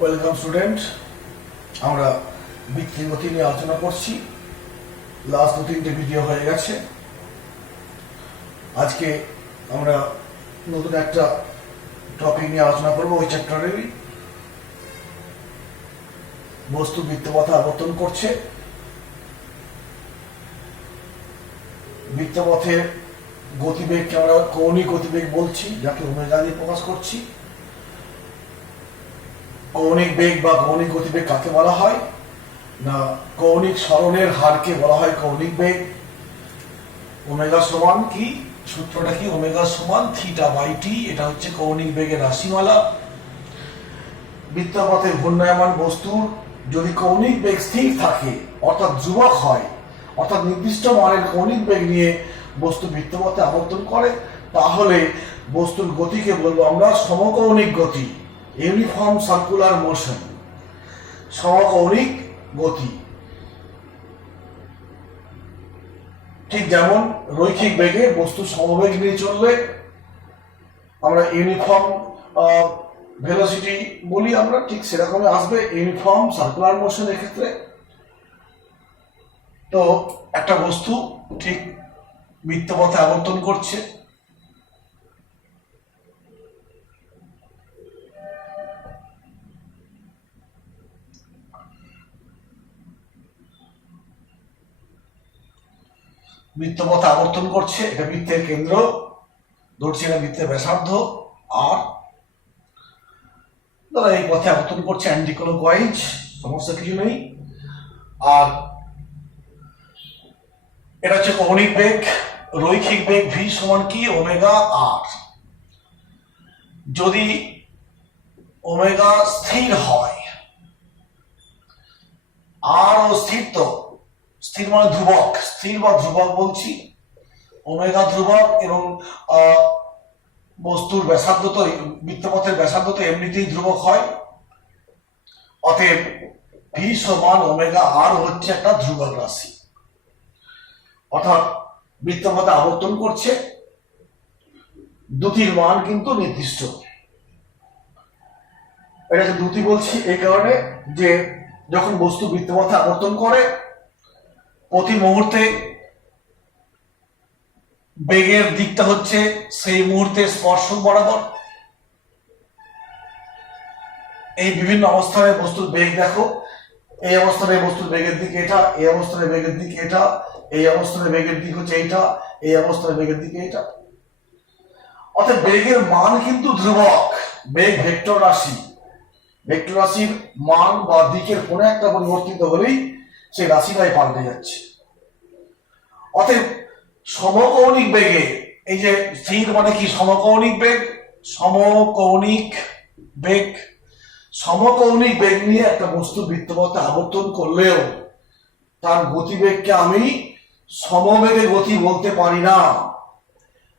Welcome student. আমরা বৃত্তীয় গতি নিয়ে আলোচনা করছি। লাস্ট 2-3টে ভিডিও হয়ে গেছে। আজকে আমরা নতুন একটা টপিক নিয়ে আলোচনা করব। ওই চ্যাপ্টারেরই বস্তু বৃত্তপথে আবর্তন করছে। বৃত্তপথের গতিবেগকে আমরা কৌণিক গতিবেগ বলছি, যাকে ওমেগা দিয়ে প্রকাশ করছি। কৌণিক বেগ বা কৌণিক গতিবেগ কাকে বলা হয়? না, কৌণিক সরণের হারকে বলা হয় কৌণিক বেগ। ওমেগা সমান কি? সূত্রটা কি? ওমেগা সমান থিটা বাই টি। এটা হচ্ছে কৌণিক বেগের রাশিমালা। বৃত্তপথে ঘূর্ণায়মান বস্তুর যদি কৌণিক বেগ স্থির থাকে, অর্থাৎ ধ্রুবক হয়, অর্থাৎ নির্দিষ্ট মানের কৌণিক বেগ নিয়ে বস্তু বৃত্তপথে আবর্তন করে, তাহলে বস্তুর গতিকে বলবো আমরা সমকৌণিক গতি, ইউনিফর্ম সার্কুলার মোশন, সমকৌণিক গতি। ঠিক যেমন রৈখিক বেগে বস্তু সমবেগ নিয়ে চললে আমরা ইউনিফর্ম ভেলোসিটি বলি, আমরা ঠিক সেরকমই আসবে ইউনিফর্ম সার্কুলার মোশন এক্ষেত্রে। তো একটা বস্তু ঠিক বৃত্তপথে আবর্তন করছে, বৃত্তপথে আবর্তন করছে। এটা বৃত্তের কেন্দ্র, ধরছি না বৃত্তের ব্যাসার্ধ আর ধরো এই পথে আবর্তন করছে অ্যান্টিক্লকওয়াইজ, সমস্যা কিছু নেই। আর এটা হচ্ছে কৌণিক বেগ। রৈখিক বেগ ভি সমান কি? ওমেগা আর। যদি ওমেগা স্থির হয়, আর ও স্থির, তো স্থির মানে ধ্রুবক, স্থির বা ধ্রুবক বলছি। ওমেগা ধ্রুবক এবং বস্তুর ব্যাসার্ধ তো, বৃত্তপথের ব্যাসার্ধ তো এমনিতেই ধ্রুবক হয়। অতএব ভি সমান ওমেগা আর হচ্ছে একটা ধ্রুবক রাশি। অর্থাৎ বৃত্তপথে আবর্তন করছে, দ্যুতির মান কিন্তু নির্দিষ্ট। এটাকে দ্যুতি বলছি এই কারণে যে যখন বস্তু বৃত্তপথে আবর্তন করে, প্রতি মুহূর্তে বেগের দিকটা হচ্ছে সেই মুহূর্তে স্পর্শক বরাবর। এই বিভিন্ন অবস্থানে বস্তুর বেগ দেখো, এই অবস্থানে বস্তুর বেগের দিক এটা, এই অবস্থানে বেগের দিক এটা, এই অবস্থানে বেগের দিক হচ্ছে এইটা, এই অবস্থানে বেগের দিক এইটা। অর্থাৎ বেগের মান কিন্তু ধ্রুবক। বেগ ভেক্টর রাশি, ভেক্টর রাশির মান বা দিকের কোনো একটা পরিবর্তিত হলেই সেই রাশিটাই পাল্টে যাচ্ছে। অতএব সমকৌণিক বেগে, এই যে স্থির মানে কি? সমকৌণিক বেগ, সমকৌণিক বেগ। সমকৌণিক বেগ নিয়ে একটা বস্তু বৃত্তপথে আবর্তন করলেও তার গতিবেগকে আমি সমবেগে গতি বলতে পারি না।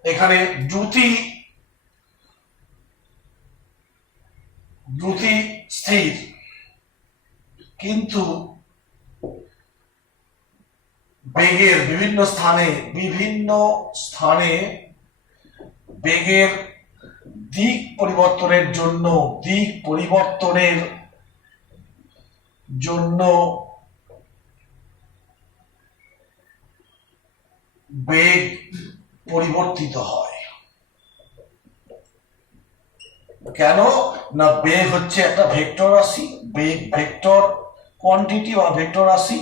এখানে দ্রুতি স্থির, কিন্তু বেগের বিভিন্ন স্থানে বেগের দিক পরিবর্তনের জন্য বেগ পরিবর্তিত হয়। কেন না? বেগ হচ্ছে একটা ভেক্টর রাশি। বেগ ভেক্টর কোয়ান্টিটি বা ভেক্টর রাশি।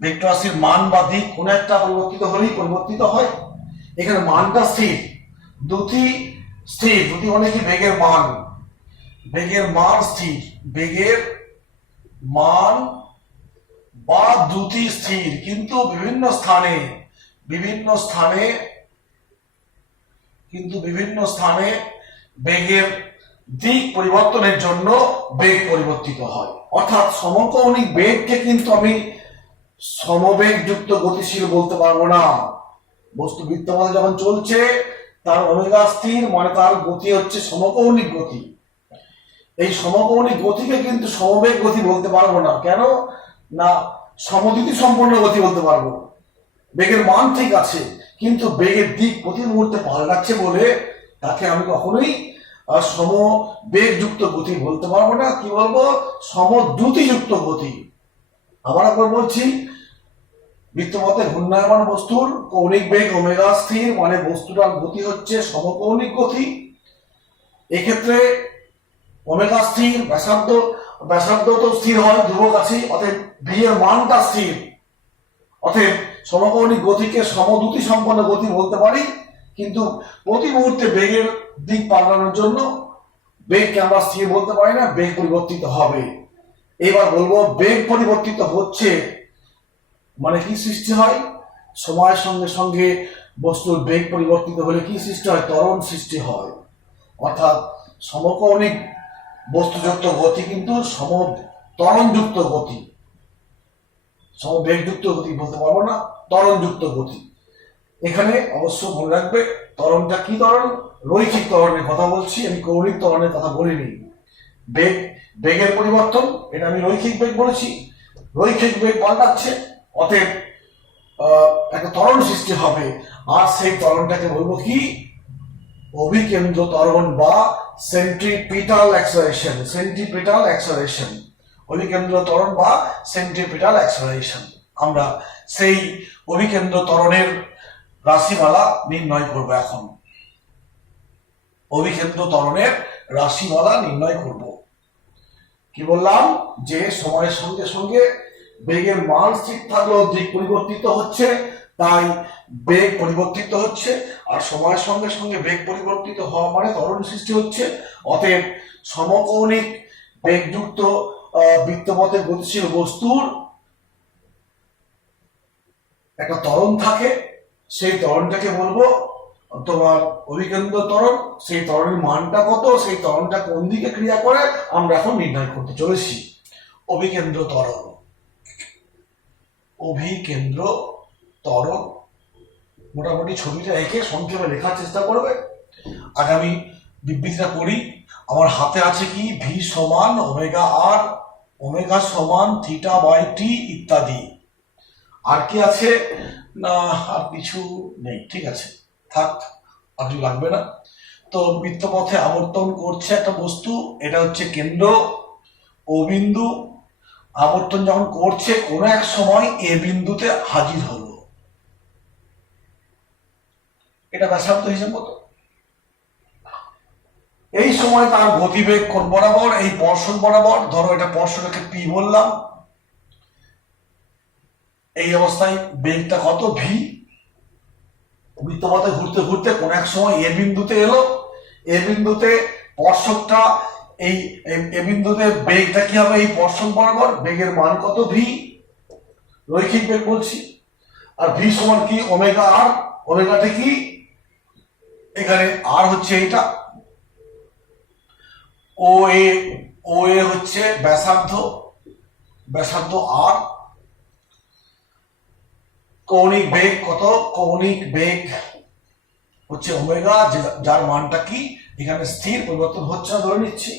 ভেক্টর রাশির মান বা দিক কোন একটা পরিবর্তিত হলেই পরিবর্তিত হয়। এখানে মানটা স্থির, দ্যুতি স্থির। দ্যুতি মানে কি? বেগের মান, বেগের মান স্থির, বেগের মান বা দ্যুতি স্থির, কিন্তু বিভিন্ন স্থানে বেগের দিক পরিবর্তনের জন্য বেগ পরিবর্তিত হয়। অর্থাৎ সমকৌণিক বেগকে কিন্তু আমি সমবেগ যুক্ত গতিশীল বলতে পারবো না। বস্তু বৃত্তপথে যখন চলছে, তার ওমেগা স্থির, মানে তার গতি হচ্ছে সমকৌণিক গতি। এই সমকৌণিক গতিকে কিন্তু সমবেগ গতি বলতে পারবো না। কেন না? সমদ্যুতি সম্পন্ন গতি বলতে পারবো। বেগের মান ঠিক আছে, কিন্তু বেগের দিক প্রতি মুহূর্তে পাল্টাচ্ছে বলে তাকে আমি কখনোই আর সম বেগযুক্ত গতি বলতে পারবো না, কি বলবো, সমদ্রুতিযুক্ত গতি। আবার একবার বলছি, বৃত্তপথে ঘূর্ণায়মান বস্তুর কৌণিক বেগ ওমেগা স্থির, মানে বস্তুটার গতি হচ্ছে সমকৌণিক গতি। এক্ষেত্রে ওমেগা স্থির, ব্যাসার্ধ তো স্থির হয় ধ্রুবক আছে, অতএব ভি এর মানটা স্থির। অতএব সমকৌণিক গতিকে সমদ্রুতি সম্পন্ন গতি বলতে পারি, কিন্তু প্রতি মুহূর্তে বেগের দিক পাল্টানোর জন্য বেগকে আমরা স্থির বলতে পারি না, বেগ পরিবর্তিত হবে। এবার বলবো বেগ পরিবর্তিত হচ্ছে মানে কি সৃষ্টি হয়, সময়ের সঙ্গে সঙ্গে বস্তুর বেগ পরিবর্তিত হলে কি সৃষ্টি হয়, ত্বরণ সৃষ্টি হয়। অর্থাৎ সমকৌণিক বস্তুযুক্ত গতি কিন্তু ত্বরণযুক্ত গতি, সমবেগযুক্ত গতি বলতে পারবো না, ত্বরণযুক্ত গতি। এখানে অবশ্য মনে রাখবে ত্বরণটা কি ত্বরণ, রৈখিক ত্বরণের কথা বলছি, আমি কৌণিক ত্বরণের কথা বলিনি। বেগের পরিবর্তন, এটা আমি রৈখিক বেগ বলেছি, রৈখিক বেগ পাল্টাচ্ছে, অতএব একটা ত্বরণ সৃষ্টি হবে। আর সেই ত্বরণটাকে বলবো কি, অভিকেন্দ্র ত্বরণ বা সেন্ট্রিপিটাল অ্যাক্সেলারেশন। সেন্ট্রিপিটাল অ্যাক্সেলারেশন, অভিকেন্দ্র ত্বরণ বা সেন্ট্রিপিটাল অ্যাক্সেলারেশন। আমরা সেই অভিকেন্দ্র ত্বরণের রাশিমালা নির্ণয় করব। এখন অভিকেন্দ্র ত্বরণের রাশিমালা নির্ণয় করব। কি বললাম, যে সময়ের সঙ্গে সঙ্গে বেগের মান স্থির থাকলেও দিক পরিবর্তিত হচ্ছে, তাই বেগ পরিবর্তিত হচ্ছে। আর সময়ের সঙ্গে সঙ্গে বেগ পরিবর্তিত হওয়া মানে ত্বরণ সৃষ্টি হচ্ছে। অতএব সমকৌণিক বেগযুক্ত বৃত্তপথে গতিশীল বস্তুর একটা ত্বরণ থাকে, সেই ত্বরণটাকে বলবো তোমার অভিকেন্দ্র ত্বরণ। সেই ত্বরণের মানটা কত, সেই ত্বরণটা কোন দিকে ক্রিয়া করে, আমরা এখন নির্ণয় করতে চলেছি। অভিকেন্দ্র ত্বরণ, অভিকেন্দ্র ত্বরণ মোটামুটি ছবিটা এঁকে সংক্ষেপে লেখার চেষ্টা করবে। আগামী বিবৃতিটা করি। আমার হাতে আছে কি, ভি সমান ওমেগা আর, ওমেগা সমান থিটা বাই টি ইত্যাদি। আর কি আছে না, আর কিছু নেই, ঠিক আছে, থাক, আর কিছু লাগবে না। তো বৃত্তপথে আবর্তন করছে একটা বস্তু, এটা হচ্ছে কেন্দ্র, ও বিন্দু। আবর্তন যখন করছে কোনো এক সময় এ বিন্দুতে হাজির হলো, এটা ব্যাসার্ধ হিসেব মতো। এই সময় তার গতিবেগ কোণ বরাবর, এই স্পর্শক বরাবর, ধরো এটা স্পর্শরেখা পি বললাম। এই অবস্থায় বেগটা কত, ভি। বৃত্তপথে ঘুরতে ঘুরতে কোন এক সময় এ বিন্দুতে এলো, এ বিন্দুতে স্পর্শকটা, এই এ বিন্দুতে বেগটা কি হবে, এই স্পর্শক বরাবর, বেগের মান কত, ভি, রৈখিক বেগ বলছি। আর ভি সমান কি, ওমেগা আর। ওমেগাটা কি, এখানে আর হচ্ছে এইটা, ও এ হচ্ছে ব্যাসার্ধ, ব্যাসার্ধ আর। কৌণিক বেগ কত, কৌণিক বেগ হচ্ছে ওমেগা, যার মানটা কি এখানে স্থির, পরিবর্তন হচ্ছে না ধরে নিচ্ছি।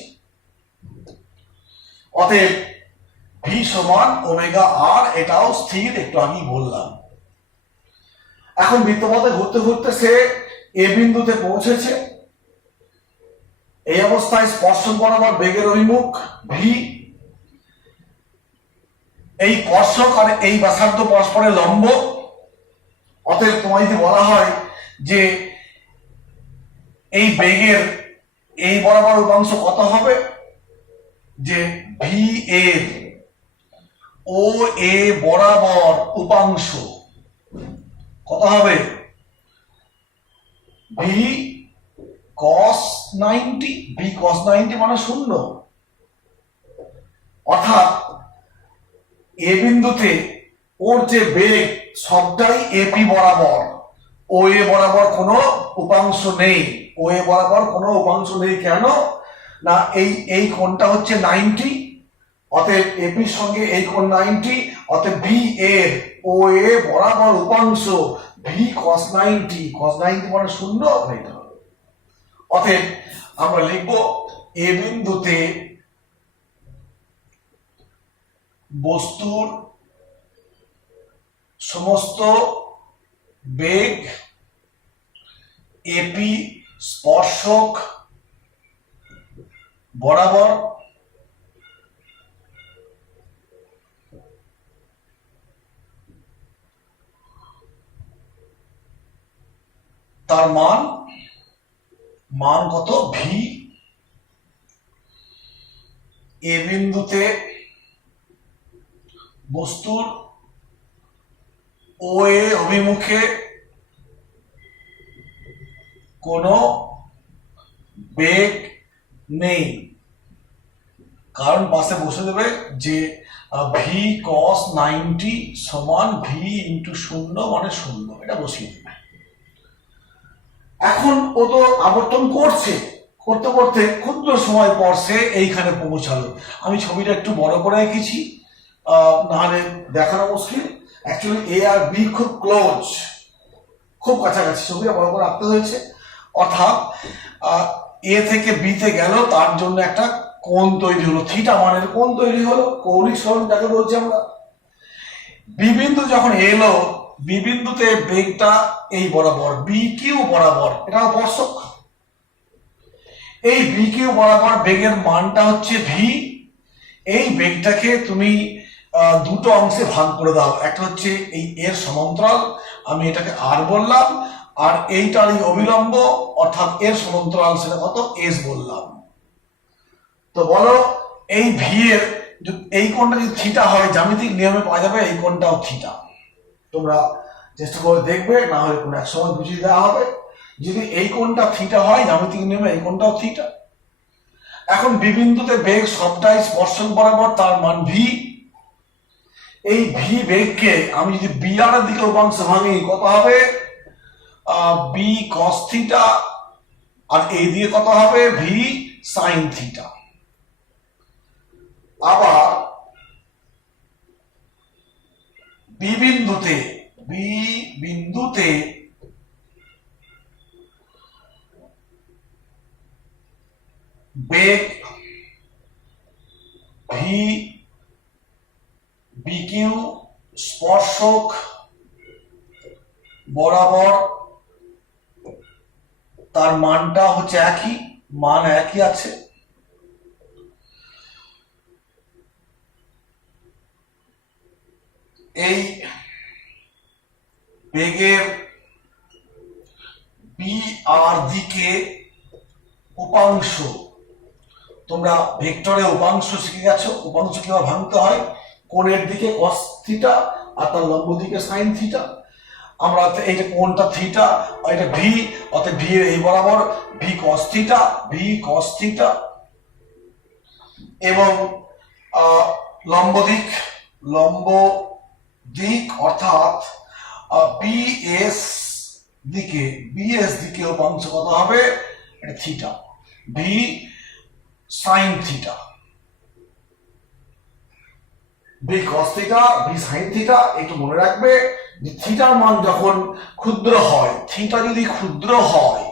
অতএব ভি সমান ওমেগা আর, এটাও স্থির, একটু আগেই বললাম। এখন বৃত্তপথে ঘুরতে ঘুরতে সে এ বিন্দুতে পৌঁছেছে। এই অবস্থায় স্পর্শক বরাবর বেগের অভিমুখ ভি। এই স্পর্শক আর এই ব্যাসার্ধ পরস্পরের লম্ব। অতএব তোমায় যদি বলা হয় যে এই বেগের এই বরাবর উপাংশ কত হবে, যে ভি এর ও এ বরাবর উপাংশ কত হবে, ভি cos 90, ভি cos 90 মানে 0। অর্থাৎ এ বিন্দুতে ওর যে বেগ সবটাই এপি বরাবর, ও এ বরাবর কোনো উপাংশ নেই। ও এ বরাবর কোনো উপাংশ নেই কেন না, এই কোণটা হচ্ছে 90, অতএব এপির সঙ্গে এই কোণ 90, অতএব ভি এর ও এ বরাবর উপাংশ ভি cos 90, cos 90 মানে 0 হয়ে যাবে। অতএব আমরা লিখব এ বিন্দুতে বস্তুর সমস্ত বেগ এপি স্পর্শক বরাবর তার মান কত ভি। এ বিন্দুতে বস্তুর ও এ অভিমুখে কোনো বেগ নেই, কারণ পাশে বসে দেবে যে ভি কস 90 সমান ভি ইন্টু 0 মানে 0, এটা বসিয়ে দেবে। এখন ও তো আবর্তন করছে, করতে করতে ক্ষুদ্র সময় পর সে এইখানে পৌঁছালো। আমি ছবিটা একটু বড় করে রেখেছি, নাহলে দেখানো মুশকিল। অ্যাকচুয়ালি এ আর বি খুব ক্লোজ, খুব কাছাকাছি, ছবিটা বড় করে রাখতে হয়েছে। অর্থাৎ এ থেকে বিতে গেল, তার জন্য একটা কোণ তৈরি হলো, থিটা মানের কোণ তৈরি হলো, কৌণিক সরণ যাকে বলছি আমরা। বি বিন্দু যখন এলো, বি বিন্দুতে বেগটা এই বরাবর বি কিউ বরাবর, এটা স্পর্শক। এই বি কিউ বরাবর বেগের মানটা হচ্ছে ভি। এই বেগটাকে তুমি দুটো অংশে ভাগ করে দাও, একটা হচ্ছে এই এর সমান্তরাল, আমি এটাকে আর বললাম, আর এইটার এই অবিলম্ব অর্থাৎ এর সমান্তরাল, সেটা কত এস বললাম। তো বলো এই ভি এর এই কোণটা যদি থিটা হয়, জ্যামিতিক নিয়মে পাওয়া যাবে এই কোণটাও থিটা। তোমরা চেষ্টা করে দেখবে, না হলে কোনো এক সময় বুঝিয়ে দেওয়া হবে। যদি এই কোণটা থিটা হয়, জ্যামিতিক নিয়মে এই কোণটাও থিটা। এখন বি বিন্দুতে বেগ সবটাই স্পর্শক বরাবর, তার মান ভি। এই ভি বেগকে আমি যদি বি আর এর দিকে উপাংশ ভাঙি, কত হবে বি কস থিটা, আর এই দিকে কত হবে ভি সাইন থিটা। আবার বি বিন্দুতে বেগ ভি বি কিউ স্পর্শক বরাবর, তার মানটা হচ্ছে একই, মান একই আছে। এই বেগের বি আর দিকে উপাংশ, তোমরা ভেক্টরে উপাংশ শিখে গেছো, উপাংশ কিভাবে ভাঙতে হয়। কোণের দিকে কস থিটা আর তার লম্ব দিকে সাইন থিটা। আমরা এই যে কোণটা থিটা, এটা ভি, অর্থাৎ ভি এর এই বরাবর ভি কস থিটা, এবং লম্ব দিক অর্থাৎ বিএস দিকে উপাংশ কত হবে, এটা theta, V sine theta. V cos theta, V sine theta. একটু মনে রাখবে যে থিটার মান যখন ক্ষুদ্র হয়, থিটা যদি ক্ষুদ্র হয়,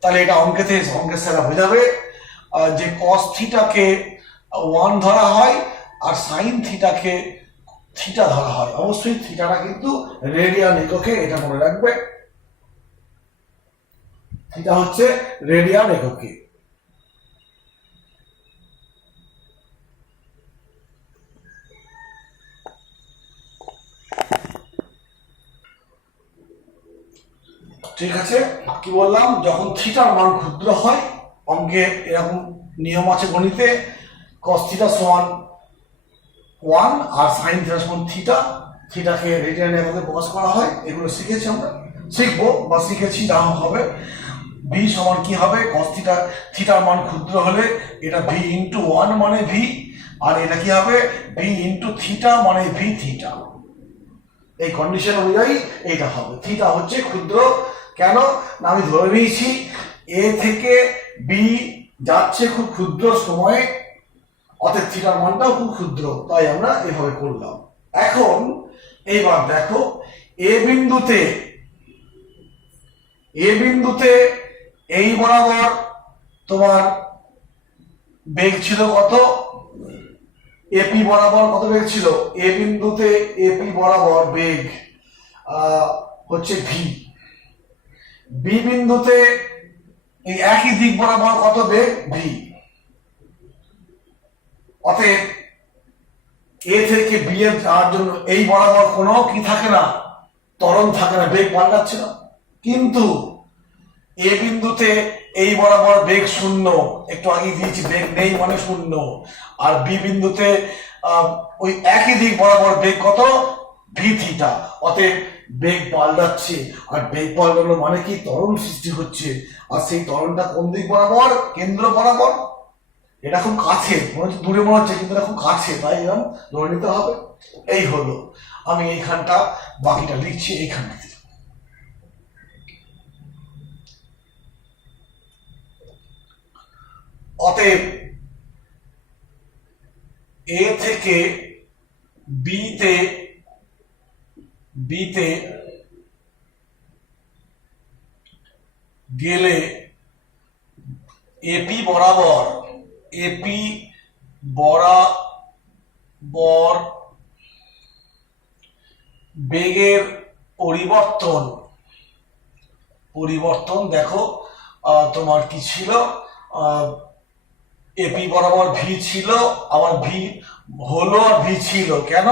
তাহলে এটা অঙ্কের স্যারা বোঝাবে যে কস থিটাকে 1 ধরা হয় আর সাইন থিটাকে থিটা ধরা হয়। অবশ্যই থিটাটা কিন্তু রেডিয়ান এককে, এটা মনে রাখবে, থিটা হচ্ছে রেডিয়ান এককে। ঠিক আছে, কি বললাম, যখন থিটার মান ক্ষুদ্র হয়, অঙ্কে এরকম নিয়ম আছে গণিতে, cos থিটা সমান 1 আর sin থিটা সমান থিটা, থিটাকে রেডিয়ানে আমাদের প্রকাশ করা হয়। এগুলো শিখেছি আমরা, শিখবো বা শিখেছি, যা হবে। ভি সমান কি হবে, cos থিটা, থিটার মান ক্ষুদ্র হলে এটা ভি ইন্টু 1 মানে ভি, আর এটা কি হবে ভি ইন্টু থিটা মানে ভি থিটা। এই কন্ডিশন অনুযায়ী এটা হবে। থিটা হচ্ছে ক্ষুদ্র, কেন না আমি ধরে নিয়েছি এ থেকে বি যাচ্ছে খুব ক্ষুদ্র সময়ে, অর্থাৎ থিটার মানটাও খুব ক্ষুদ্র, তাই আমরা এভাবে করলাম। এখন এইবার দেখো এ বিন্দুতে এই বরাবর তোমার বেগ ছিল কত, এপি বরাবর কত বেগ ছিল, এ বিন্দুতে এপি বরাবর বেগ হচ্ছে ভি। বি বিন্দুতে এই একই দিক বরাবর কত বেগ ভি। অতএব এ থেকে বি এর যাওয়ার জন্য এই বরাবর কোনো কি থাকে না, ত্বরণ থাকে না, বেগ পাল্টাচ্ছে না। কিন্তু এ বিন্দুতে এই বরাবর বেগ শূন্য, একটু আগে দিয়েছি বেগ নেই মানে শূন্য। আর বি বিন্দুতে ওই একই দিক বরাবর বেগ কত, ভি থিটা। অতএব বেগ পাল্টাচ্ছে, আর বেগ পাল্টানো মানে কি, ত্বরণ সৃষ্টি হচ্ছে। আর সেই ত্বরণটা কোন দিক বরাবর, কেন্দ্র বরাবর। এটা খুব কাছে, মনে হচ্ছে দূরে মনে হচ্ছে, কিন্তু এটা খুব কাছে, তাই এরকম ধরে নিতে হবে। এই হলো, আমি এইখানটা বাকিটা লিখছি এইখানটাতে। অতএব এ থেকে বিতে গেলে এপি বরাবর বেগের পরিবর্তন দেখো, তোমার কি ছিল, এপি বরাবর ভি ছিল, আবার ভি হলো আর ভি ছিল। কেন,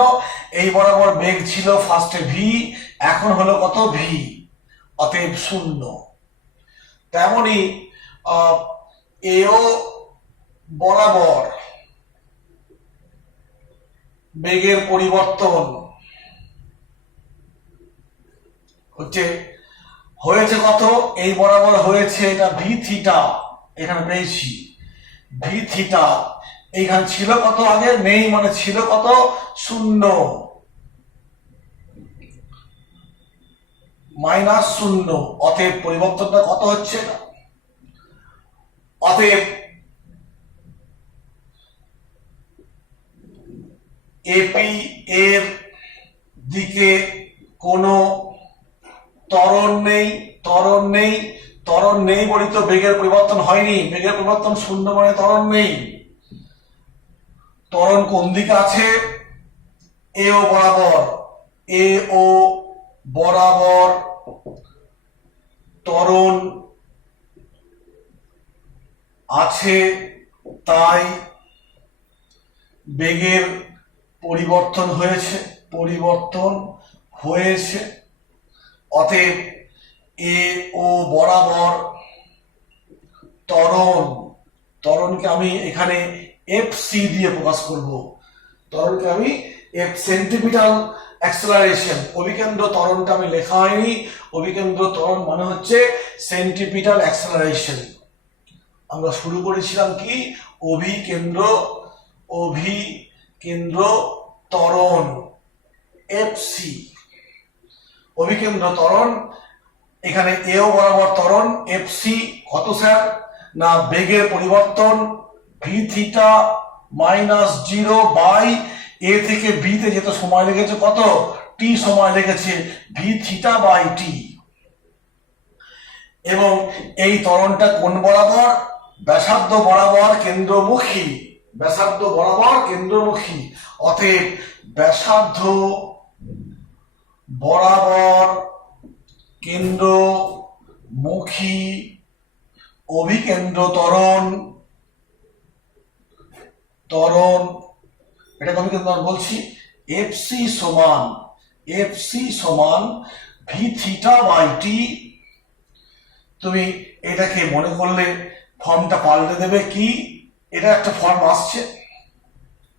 এই বরাবর বেগ ছিল ফার্স্টে ভি, এখন হলো কত, ভি। অতএব শূন্য। তেমনি এও বরাবর বেগের পরিবর্তন হয়েছে কত, এই বরাবর হয়েছে এটা ভি থিটা, এখানে পেয়েছি ভি থিটা। এইখানে ছিল কত, আগে নেই মানে ছিল কত, শূন্য, মাইনাস শূন্য। অতএব পরিবর্তনটা কত হচ্ছে, অতএব এপি এর দিকে কোনো ত্বরণ নেই বলি তো বেগের পরিবর্তন হয়নি। বেগের পরিবর্তন শূন্য মানে ত্বরণ নেই। ত্বরণ কোন দিকে আছে, এও বরাবর ত্বরণ আছে, তাই বেগের পরিবর্তন হয়েছে। অতএব এ ও বরাবর ত্বরণকে আমি এখানে এফ সি দিয়ে প্রকাশ করব। ত্বরণকে আমি এফ, সেন্টিপিটাল অ্যাক্সেলারেশন। অভিকেন্দ্র ত্বরণটা আমি লেখা হয়নি, অভিকেন্দ্র ত্বরণ মানে হচ্ছে সেন্টিপিটাল অ্যাক্সেলারেশন। আমরা শুরু করেছিলাম কি, অভিকেন্দ্র ত্বরণ এফ সি, অভিকেন্দ্র ত্বরণ। এখানে এও বরাবর ত্বরণ এফ সি কত স্যার, না বেগের পরিবর্তন ভি থিটা মাইনাস 0 বাই এ থেকে বি তে যেতে সময় লেগেছে কত, টি সময় লেগেছে, ভি থিটা বাই টি। এবং এই ত্বরণটা কোন বরাবর, ব্যাসার্ধ বরাবর কেন্দ্রমুখী। অতএব ব্যাসার্ধ বরাবর কেন্দ্রমুখী অভিকেন্দ্র ত্বরণ, এটাকে আমি কিন্তু বলছি এফসি সমান ভি থিটা বাই টি। তুমি এটাকে মনে করলে ফর্মটা পাল্টে দেবে কি, এটা একটা ফর্ম আসছে।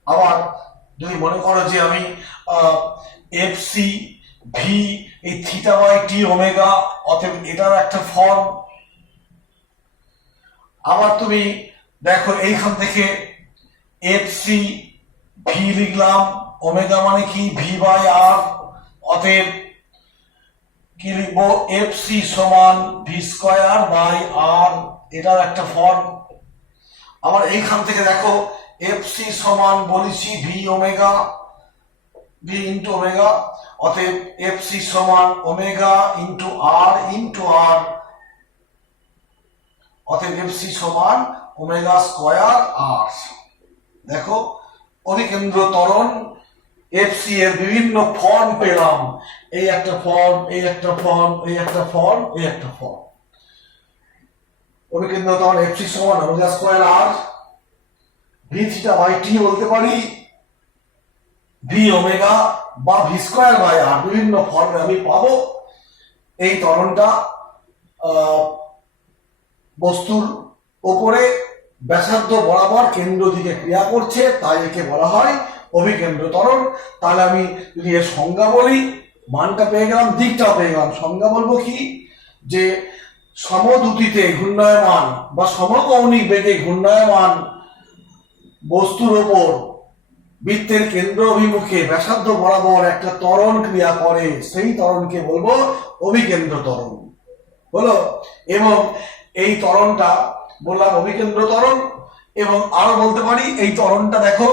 আবার যদি মনে করো যে আমি এফসি ভি এই থিটা বাই টি ওমেগা, অতএব এটার একটা ফর্ম। আবার তুমি দেখো এইখান থেকে এফসি ভি লিখলাম, ওমেগা মানে কি, ভি বাই আর। অতএব কি লিখবো, এফসি সমান ভি স্কয়ার বাই আর, এটার একটা ফর্ম। আবার এইখান থেকে দেখো এফসি সমান বলেছি ভি ইন্টু ওমেগা, অতএব এফসি সমান ওমেগা ইন্টু আর, অতএব এফসি সমান ওমেগা স্কয়ার আর। দেখো অভিকেন্দ্র ত্বরণ এফসি এর বিভিন্ন ফর্ম পেলাম, এই একটা ফর্ম, অভিকেন্দ্র ত্বরণ এফসি সমান omega square R, V theta by T বলতে পারি, ভি ওমেগা বা ভি স্কোয়ার বাই আর, বিভিন্ন ফর্মে আমি পাবো। এই ত্বরণটা বস্তুর ওপরে ব্যাসার্ধ বরাবর কেন্দ্র দিকে ক্রিয়া করছে, তাই একে বলা হয় অভিকেন্দ্র ত্বরণ। তাহলে আমি যদি এর সংজ্ঞা বলি, মানটা পেয়ে গেলাম, দিকটাও পেয়ে গেলাম। সংজ্ঞা বলবো কি, যে সমদ্রুতিতে ঘূর্ণায়মান বা সমকৌণিক বেগে ঘূর্ণায়মান বস্তুর ওপর বৃত্তের কেন্দ্র অভিমুখে ব্যাসার্ধ বরাবর একটা ত্বরণ ক্রিয়া করে, সেই ত্বরণকে বলবো অভিকেন্দ্র ত্বরণ। হলো, এবং এই ত্বরণটা বললাম অভিকেন্দ্র ত্বরণ। এবং আরো বলতে পারি, এই ত্বরণটা দেখো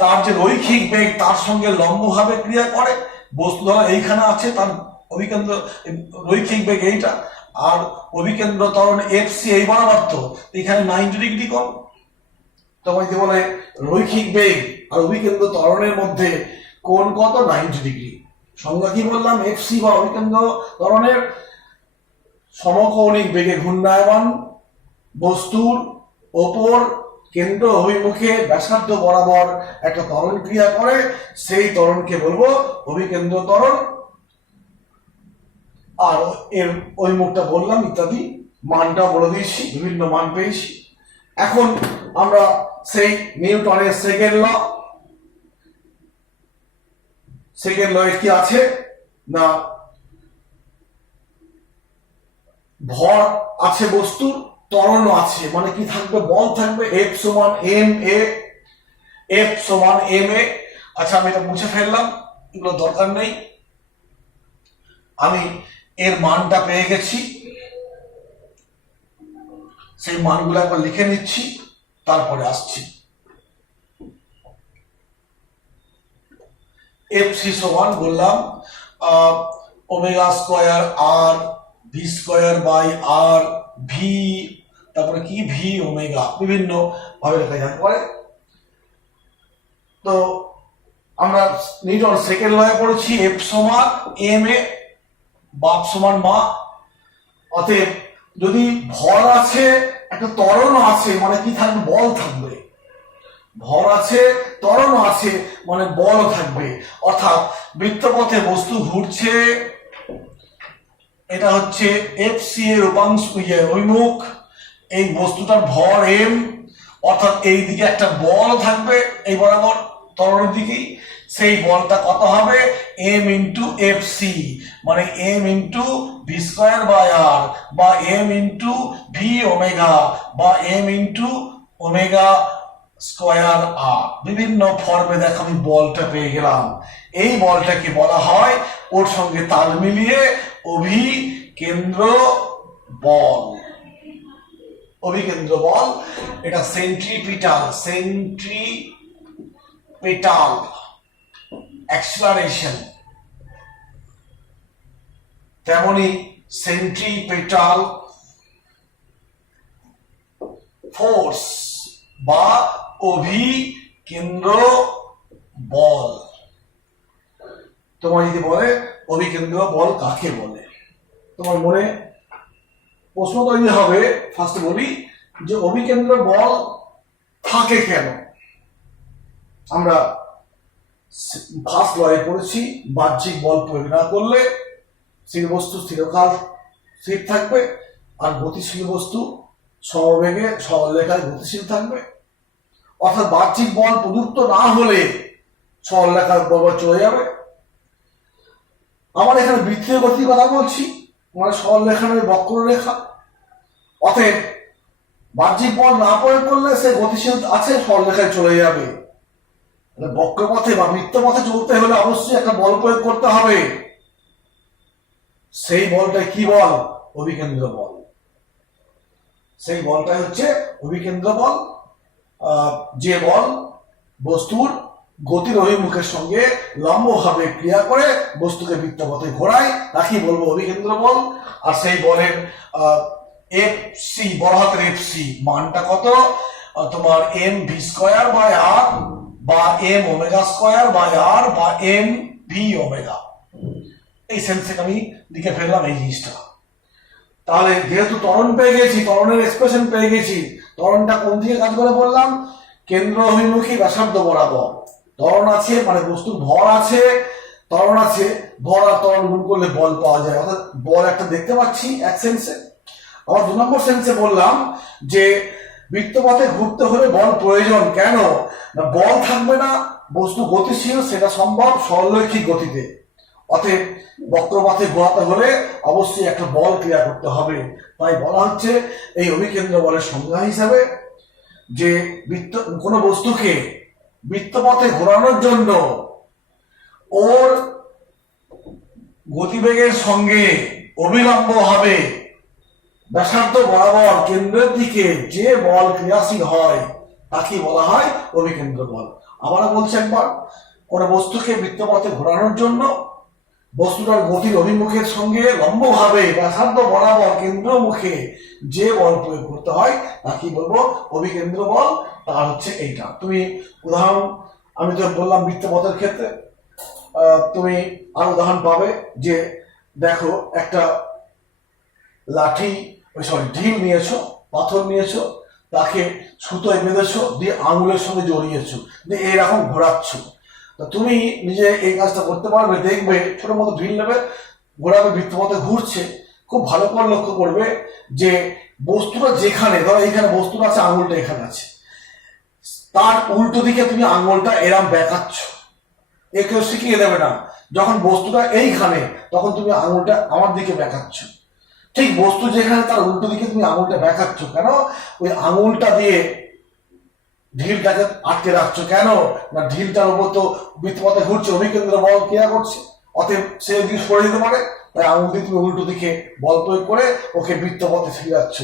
তার যে রৈখিক বেগ তার সঙ্গে লম্বভাবে ক্রিয়া করে। বস্তু ধরো এইখানে আছে, তার অভিকেন্দ্র রৈখিক বেগ এইটা, আর অভিকেন্দ্র ত্বরণ এফসি এই বরাবর, তো এখানে 90 ডিগ্রি কোণ। তোমায় কি বলে, রৈখিক বেগ আর অভিকেন্দ্র ত্বরণের মধ্যে কোণ কত? 90 ডিগ্রি। সংজ্ঞা কি বললাম? এফসি বা অভিকেন্দ্র ত্বরণের সমকৌণিক বেগে ঘূর্ণায়মান বস্তুর ওপর কেন্দ্র অভিমুখে ব্যাসার্ধ বরাবর একটা ত্বরণ ক্রিয়া করে, সেই ত্বরণকে বলবো অভিকেন্দ্র ত্বরণ। আর এর ওই মুখটা বললাম ইত্যাদি, মানটা বলে দিয়েছি, বিভিন্ন মান পেয়েছি। এখন আমরা সেই নিউটনের সেকেন্ড ল কি আছে না, ভর আছে বস্তুর, ত্বরণ আছে, মানে কি থাকবে? বল থাকবে, এফ সমান এম এ, এফ সমান এম এ। আচ্ছা, আমি এটা মুছে ফেললাম, এগুলো দরকার নেই। আমি এর মানটা পেয়ে গেছি, সেই মানগুলো একবার লিখে নিচ্ছি, তারপরে আসছি। এফ সি সমান বললাম omega square R V square by R V, তারপরে কি ভি ওমেগা, বিভিন্ন ভাবে লেখা যেতে পারে। তো আমরা নিউটন সেকেন্ড লয়ে পড়েছি, এফ সমান এম এ, বাপ সমান মা। অতএব যদি ভর আছে, একটা ত্বরণ আছে, মানে কি থাকবে? বল থাকবে। ভর আছে, ত্বরণ আছে, মানে বল থাকবে। অর্থাৎ বৃত্তপথে বস্তু ঘুরছে, এটা হচ্ছে এফ সি এর উপাংশ অভিমুখ, এই বস্তুটার ভর এম, অর্থাৎ এই দিকে একটা বল থাকবে এই বরাবর ত্বরণের দিকেই। সেই বলটা কত হবে? এম ইন্টু এফ সি, মানে M into V square by R, বা এম ইন্টু ভি ওমেগা, বা M into omega square R. বিভিন্ন ফর্মে দেখো আমি বলটা পেয়ে গেলাম। এই বলটাকে বলা হয়, ওর সঙ্গে তাল মিলিয়ে, অভিকেন্দ্র বল। অভিকেন্দ্র বল, এটা সেন্ট্রিপিটাল অ্যাক্সিলারেশন, তেমনি সেন্ট্রিপিটাল ফোর্স বা অভিকেন্দ্র বল। তোমার যদি বলে অভিকেন্দ্র বল কাকে বলে, তোমার মনে প্রশ্ন তৈরি হবে। ফার্স্টে বলি যে অভিকেন্দ্র বল থাকে কেন। আমরা ফার্স্ট লয়ে পড়েছি, বাহ্যিক বল প্রয়োগ না করলে স্থির বস্তু স্থিরকাল স্থির থাকবে, আর গতিশীল বস্তু সমবেগে সরলরেখায় গতিশীল থাকবে। অর্থাৎ বাহ্যিক বল প্রযুক্ত না হলে সরলরেখার বরাবর চলে যাবে। আমার এখানে বৃত্তীয় গতির কথা বলছি, মানে সরলরেখা নয়, বক্ররেখা। অতএব বাহ্যিক বল না প্রয়োগ করলে সে গতিশীল আছে, সরলরেখায় চলে যাবে। বক্রপথে বা বৃত্তপথে চলতে হলে অবশ্যই একটা বল প্রয়োগ করতে হবে। সেই বলটা কি বল? অভিকেন্দ্র বল। সেই বলটাই হচ্ছে অভিকেন্দ্র বল, যে বল বস্তুর গতির অভিমুখের সঙ্গে লম্বভাবে ক্রিয়া করে বস্তুকে বৃত্তপথে ঘোরায়, তাকে বলবো অভিকেন্দ্র বল। আর সেই বলের এফ সি, বড় হাতের এফ সি মানটা কত? তোমার M V square by R, বা M omega square by R, বা এম ভি ওমেগা। এই সেন্সে আমি লিখে ফেললাম এই জিনিসটা। তাহলে যেহেতু ত্বরণ পেয়ে গেছি, ত্বরণের এক্সপ্রেশন পেয়ে গেছি, ত্বরণটা কোন দিকে কাজ করে বললাম? কেন্দ্র অভিমুখী ব্যাসার্ধ বরাবর। ত্বরণ আছে মানে বস্তুর ভর আছে, ত্বরণ আছে, ভর আর ত্বরণ গুণ করলে বল পাওয়া যায়, অর্থাৎ বল একটা দেখতে পাচ্ছি এক সেন্সে। আবার 2 নম্বর সেন্সে বললাম যে বৃত্তপথে ঘুরতে হলে বল প্রয়োজন। কেন না, বল থাকবে না, বস্তু গতিশীল, সেটা সম্ভব সরলরৈখিক গতিতে। অতএব বক্রপথে ঘোরাতে হলে অবশ্যই একটা বল ক্রিয়া করতে হবে। তাই বলা হচ্ছে এই অভিকেন্দ্র বলের সংজ্ঞা হিসাবে যে কোন বস্তুকে বৃত্তপথে ঘোরানোর জন্য ওর গতিবেগের সঙ্গে অবিলম্ব ভাবে ব্যাসার্ধ বরাবর কেন্দ্রের দিকে যে বল ক্রিয়াশীল হয় তাকে বলা হয় অভিকেন্দ্র বল। আবারও বলছি একবার, কোন বস্তুকে বৃত্তপথে ঘোরানোর জন্য বস্তুটার গতির অভিমুখের সঙ্গে লম্বভাবে ব্যাসার্ধ বরাবর কেন্দ্র মুখে যে বল প্রয়োগ করতে হয় তাকে বলবো অভিকেন্দ্র বল। তার হচ্ছে এইটা। তুমি উদাহরণ, আমি তো বললাম বৃত্তপথের ক্ষেত্রে, তুমি আর উদাহরণ পাবে যে দেখো একটা লাঠি, ঢিল নিয়েছো, পাথর নিয়েছো, তাকে সুতোয় বেঁধেছো, দিয়ে আঙুলের সঙ্গে জড়িয়েছো, দিয়ে এইরকম ঘোরাচ্ছ। তো তুমি নিজে এই কাজটা করতে পারবে, দেখবে ছোট মতো ঢিল নেবে, ঘোরাবে, বৃত্তপথে ঘুরছে। খুব ভালো করে লক্ষ্য করবে যে বস্তুটা যেখানে, ধরো এইখানে বস্তুটা আছে, আঙুলটা এখানে আছে, তার উল্টো দিকে তুমি আঙুলটা এরম বেঁকাচ্ছ। এ কেউ শিখিয়ে দেবে না। যখন বস্তুটা এইখানে তখন তুমি আঙুলটা আমার দিকে বেঁকাচ্ছ। ঠিক বস্তু যেখানে তার উল্টো দিকে তুমি আঙুলটা বেঁকাচ্ছ। কেন? ওই আঙুলটা দিয়ে ঢিলটাকে আটকে রাখছো। কেন না, ঢিলটার উপর তো বৃত্তপথে ঘুরছে, অভিকেন্দ্র বল ক্রিয়া করছে। অতএব সে দিকে সরে যেতে পারে, তাই আঙুল দিয়ে তুমি উল্টো দিকে বল প্রয়োগ করে ওকে বৃত্তপথে ফিরাচ্ছ,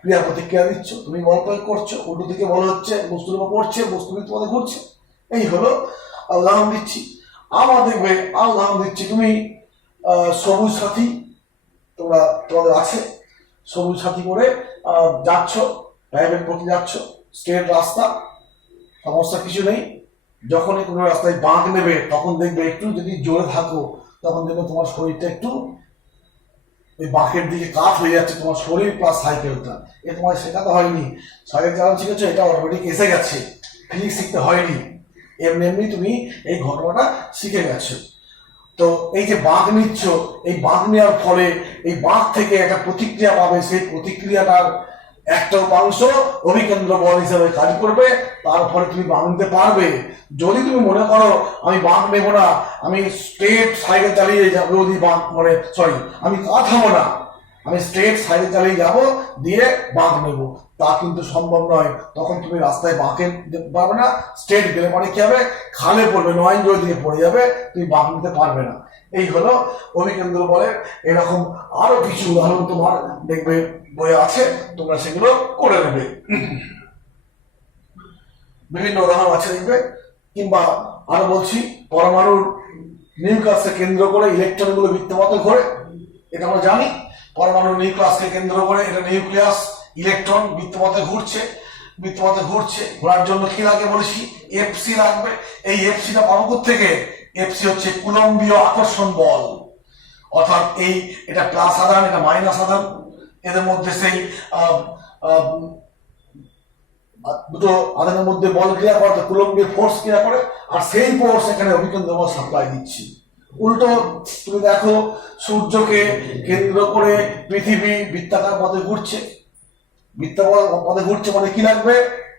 ক্রিয়া প্রতিক্রিয়া দিচ্ছ। তুমি বল প্রয়োগ করছো, উল্টো দিকে বল হচ্ছে, বস্তুর উপর পড়ছে, বস্তু বৃত্তপথে ঘুরছে। এই হলো উদাহরণ দিচ্ছি। আবার দেখবে আর উদাহরণ দিচ্ছি, তুমি সবুজ সাথী তোমাদের আছে, সবুজ সাথী করে যাচ্ছ, প্রাইভেট পথে যাচ্ছ, স্ট্রেট রাস্তা, সমস্যা কিছু নেই। যখনই কোনো রাস্তায় বাঁক নেবে তখন দেখবে একটু যদি জোরে থাকো তখন দেখবে তোমার শরীরটা একটু ওই বাঁকের দিকে কাত হয়ে যাচ্ছে, তোমার শরীর প্লাস সাইকেলটা। এ তোমার শেখাতে হয়নি, সাইকেল চালানো শিখেছো, এটা অটোমেটিক এসে গেছে, ফিজিক্স শিখতে হয়নি, এমনি এমনি তুমি এই ঘটনাটা শিখে গেছো। তো এই যে বাঁক নিচ্ছ, এই বাঁক নেওয়ার ফলে এই বাঁক থেকে একটা প্রতিক্রিয়া পাবে, সেই প্রতিক্রিয়াটার একটা অংশ অভিকেন্দ্র বল হিসাবে কাজ করবে, তারপরে তুমি বাঁক নিতে পারবে। যদি তুমি মনে করো আমি বাঁক নেবো না, আমি স্ট্রেট সাইকেল চালিয়ে যাবো, যদি বাঁক মানে আমি থামো না, আমি স্ট্রেট সাইকেল চালিয়ে যাবো দিয়ে বাঁক নেবো, তা কিন্তু সম্ভব নয়। তখন তুমি রাস্তায় বাঁকে পারবে না, স্ট্রেট গেলে পরে কি হবে, খালে পড়বে, 9 ইঞ্চি দিকে পড়ে যাবে, তুমি বাঁক নিতে পারবে না। এই হলো অভিকেন্দ্র বলের। এরকম আরো কিছু উদাহরণ তোমার দেখবে বইয়ে আছে, তোমরা সেগুলো করে নেবে। বিভিন্ন উদাহরণ আছে দেখবে। কিংবা আরো বলছি, পরমাণুর নিউক্লিয়াসকে কেন্দ্র করে ইলেকট্রন গুলো বৃত্তপথে ঘোরে, এটা আমরা জানি। পরমাণু নিউক্লিয়াসকে কেন্দ্র করে, এটা নিউক্লিয়াস, ইলেকট্রন বৃত্তপথে ঘুরছে, বৃত্তপথে ঘুরছে। ঘোরার জন্য কি লাগে বলেছি, এফসি লাগবে। এই এফসিটা পাবো থেকে, এফসি হচ্ছে কুলম্বীয় আকর্ষণ বল। অর্থাৎ এটা প্লাস আধান, এটা মাইনাস আধান, এদের মধ্যে সেই দুটো আধানের মধ্যে বল ক্রিয়া করে, কুলম্বীয় ফোর্স ক্রিয়া করে, আর সেই ফোর্স এখানে অভিকেন্দ্র বল সাপ্লাই দিচ্ছি। উল্টো তুমি দেখো, সূর্যকে কেন্দ্র করে পৃথিবী বৃত্তাকার পথে ঘুরছে, বৃত্তাকার পথে ঘুরছে মানে কি লাগবে,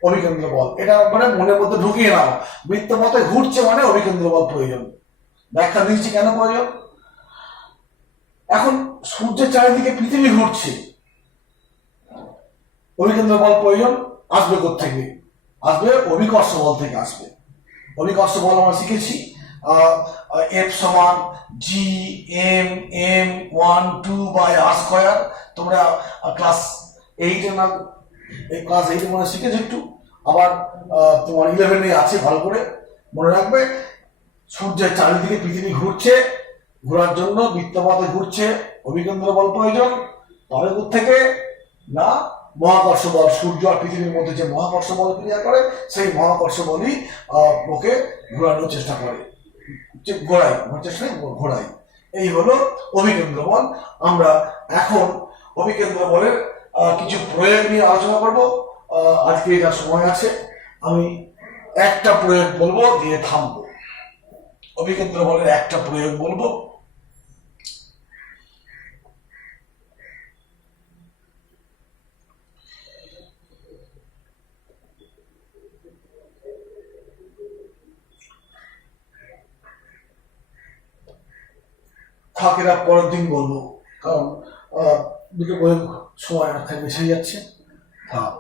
অভিকেন্দ্র বল। এটা মানে মনের মধ্যে ঢুকিয়ে নাও, বৃত্তপথে ঘুরছে মানে অভিকেন্দ্র বল প্রয়োজন। ব্যাখ্যা দিচ্ছি কেন প্রয়োজন। এখন সূর্যের চারিদিকে পৃথিবী ঘুরছে, অভিকেন্দ্র বল প্রয়োজন। আসবে কোত্থেকে? আসবে অভিকর্ষ বল থেকে আসবে। অভিকর্ষ বল আমরা শিখেছি, এফ সমান জি এম এম 1/2/r²। তোমরা ক্লাস 8-এ না, এই ক্লাস 8-এ মনে শিখেছো একটু, আবার তোমার 11-এ আছে, ভালো করে মনে রাখবে। সূর্যের চারিদিকে পৃথিবী ঘুরছে, ঘোরার জন্য বৃত্তপথে ঘুরছে, অভিকেন্দ্র বল প্রয়োজন। তবে কোত্থেকে না, মহাকর্ষ বল। সূর্য আর পৃথিবীর মধ্যে যে মহাকর্ষ বল ক্রিয়া করে, সেই মহাকর্ষ বলই ওকে ঘোরানোর চেষ্টা করে, ঘোরাই। এই হলো অভিকেন্দ্র বল। আমরা এখন অভিকেন্দ্র বলের কিছু প্রয়োগ নিয়ে আলোচনা করব। আজকে যা সময় আছে আমি একটা প্রয়োগ বলবো, দিয়ে থামবো। অভিকেন্দ্র বলের একটা প্রয়োগ বলবো, থাকেরা পরের দিন বলবো, কারণ দুটো প্রয়োগ সময় অনেকটা বেশি যাচ্ছে। থাক।